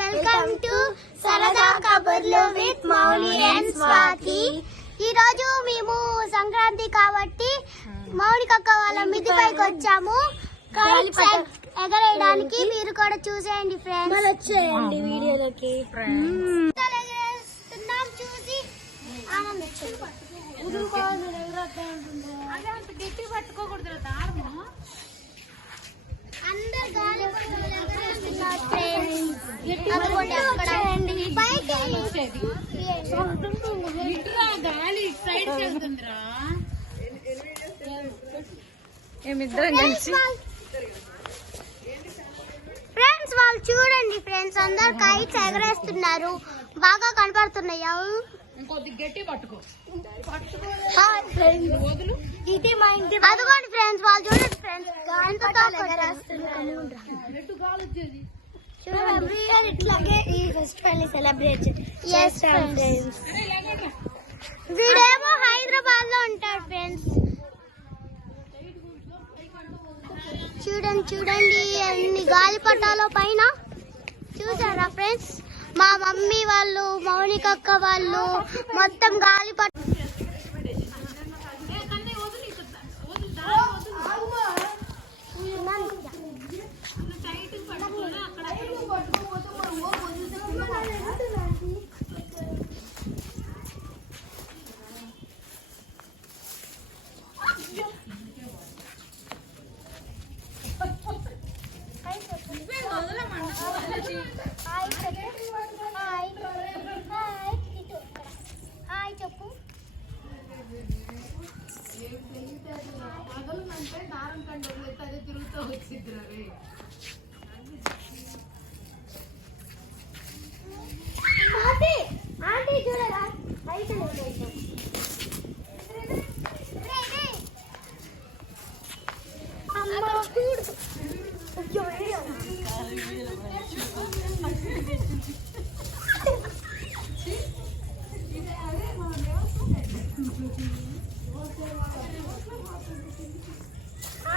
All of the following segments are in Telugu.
వెల్కమ్ టు సరదా కబుర్లు విత్ మౌలి అండ్ స్వాతి. ఈ రోజు మేము సంక్రాంతి కాబట్టి మౌలిక అక్క వాళ్ళ మిద్ది పైకి వచ్చాము ఎగరేయడానికి. మీరు కూడా చూసేయండి ఫ్రెండ్స్, వచ్చేయండి వీడియోలోకి. చూసి ఆనందించండి. గట్టి పట్టుకోకూడదు, అందరు గాలి ఫ్రెండ్స్ వాళ్ళు చూడండి ఫ్రెండ్స్, అందరు కైట్స్ ఎగరేస్తున్నారు, బాగా కనపడుతున్నాయా? అదిగోండి ఫ్రెండ్స్, వాళ్ళు చూడండి ఫ్రెండ్స్, every year ఇట్లాగే ఈ ఫెస్టివల్ ని సెలబ్రేట్ చేస్తాం ఫ్రెండ్స్. వీడేమో హైదరాబాద్ లో ఉంటాడు ఫ్రెండ్స్. చూడండి అన్ని గాలిపటాల పైన చూసారా ఫ్రెండ్స్? మా మమ్మీ వాళ్ళు, మౌనిక అక్క వాళ్ళు మొత్తం గాలిపట చెప్పు. ఆంటీ చూడరా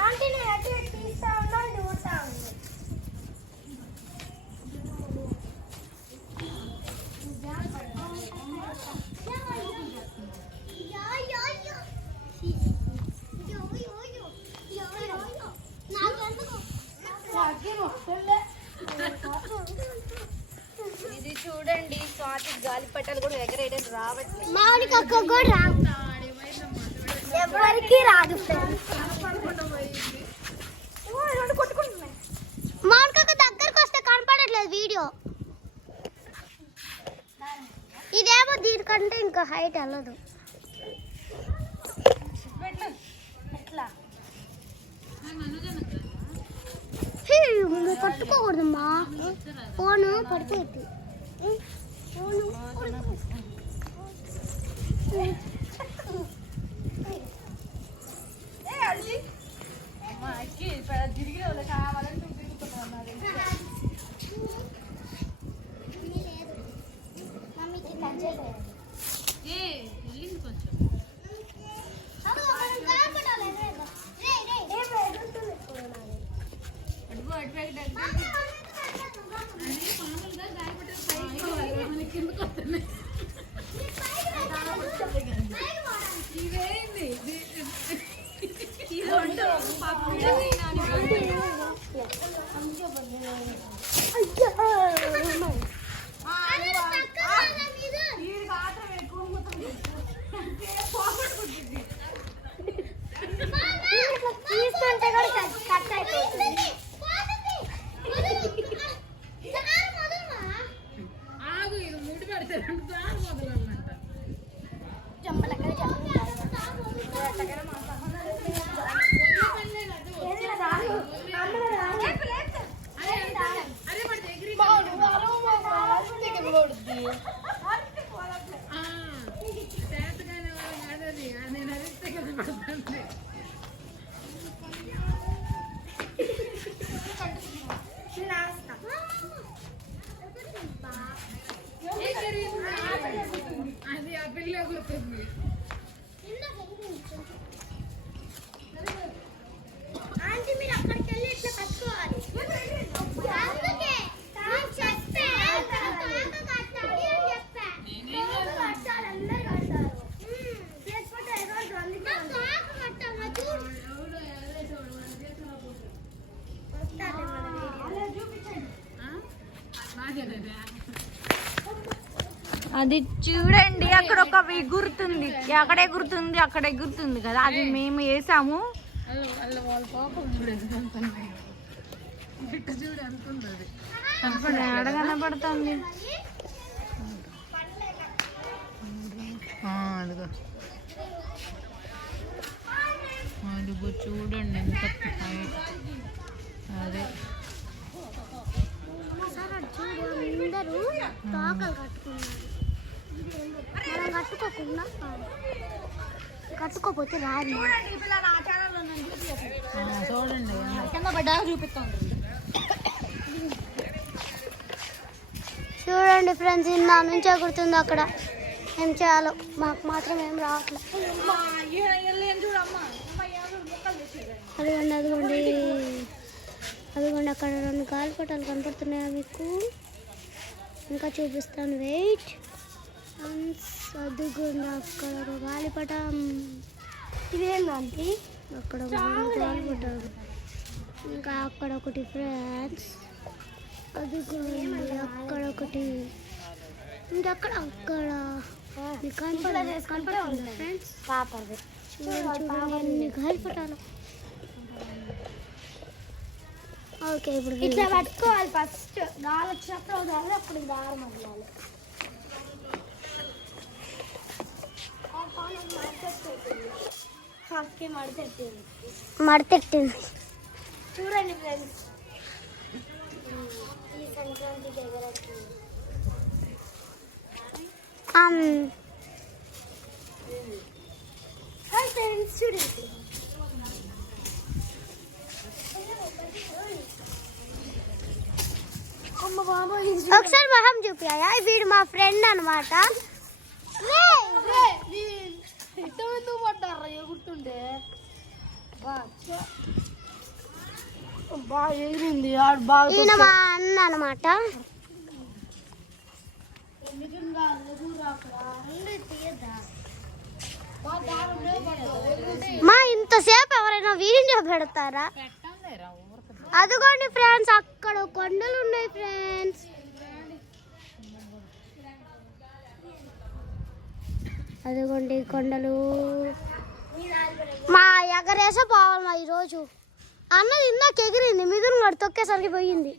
ఆంటీని అటు తీస్తా ఉన్నా చూస్తా ఉంది. ఇది చూడండి, స్వాతి గాలిపటాలు కూడా ఎగరేయడం రావట్లేదు. మౌనిక అక్క కూడా రాదు, ఎవరికి రాదు. మౌనిక అక్క దగ్గరకు వస్తే కనపడట్లేదు వీడియో. ఇదేమో దీనికంటే ఇంకా హైట్ వెళ్ళదు. పట్టుకోకూడదమ్మా, ఫోను పడిపోయింది. తీసుకుంటే కూడా కట్ అయిపోతుంది. ఆంటీ మీరు అక్కడికి వెళ్ళి ఇట్లా కట్టుకోవాలి. అందుకే నేను చెప్పే అది చూడండి, అక్కడ ఒక ఎగురుతుంది, అక్కడ ఎగురుతుంది, అక్కడ ఎగురుతుంది కదా, అది మేము వేసాము. ఎక్కడ కనపడుతుంది? అదిగో అదిగో చూడండి ఎంత అదే అందరూ తోకలు కట్టుకున్నారు. మనం కట్టుకోపోతే రాదు. చూడండి కింద పడ్డా చూపిస్తుంది. చూడండి ఫ్రెండ్స్, నా నుంచి ఎగురుతుంది. అక్కడ ఏం చేయాలో మాకు మాత్రం ఏం రావట్లేదు. అదిగోండి అదిగోండి అక్కడ 2 గాలిపటాలు కనపడుతున్నాయా మీకు? ఇంకా చూపిస్తాను, వెయిట్. అదిగోండి అక్కడ ఒక గాలిపటం. ఇదేంటంటే అక్కడ ఒక 2 గాలిపటాలు, ఇంకా అక్కడ ఒకటి ఫ్రెండ్స్. అదిగోండి అక్కడ ఒకటి, ఇంకా అక్కడ కనపడుతుంది ఫ్రెండ్స్. చూడండి ఎన్ని గాలిపటాలు. ఓకే, ఇప్పుడు ఇట్లా పట్టుకోవాలి. ఫస్ట్ గాలి వచ్చినప్పుడు వదలాలి, అప్పుడు దారం వదలాలి. మడతెట్టింది. చూడండి ఫ్రెండ్స్, ఈ సంక్రాంతి దగ్గర చూడండి. ఒకసారి మొహం చూపించాయా? వీడు మా ఫ్రెండ్ అనమాట. ఈయన మా అన్న అనమాట. మా ఇంతసేపు ఎవరైనా వీడియో పెడతారా? అదిగోండి ఫ్రెండ్స్, అక్కడ కొండలు ఉన్నాయి ఫ్రెండ్స్. అదిగోండి కొండలు. మా ఎగరేసే పోవాలి మా ఈరోజు. అన్నది ఇందాక ఎగిరింది, మిగురు గడు తొక్కేసరికి పోయింది.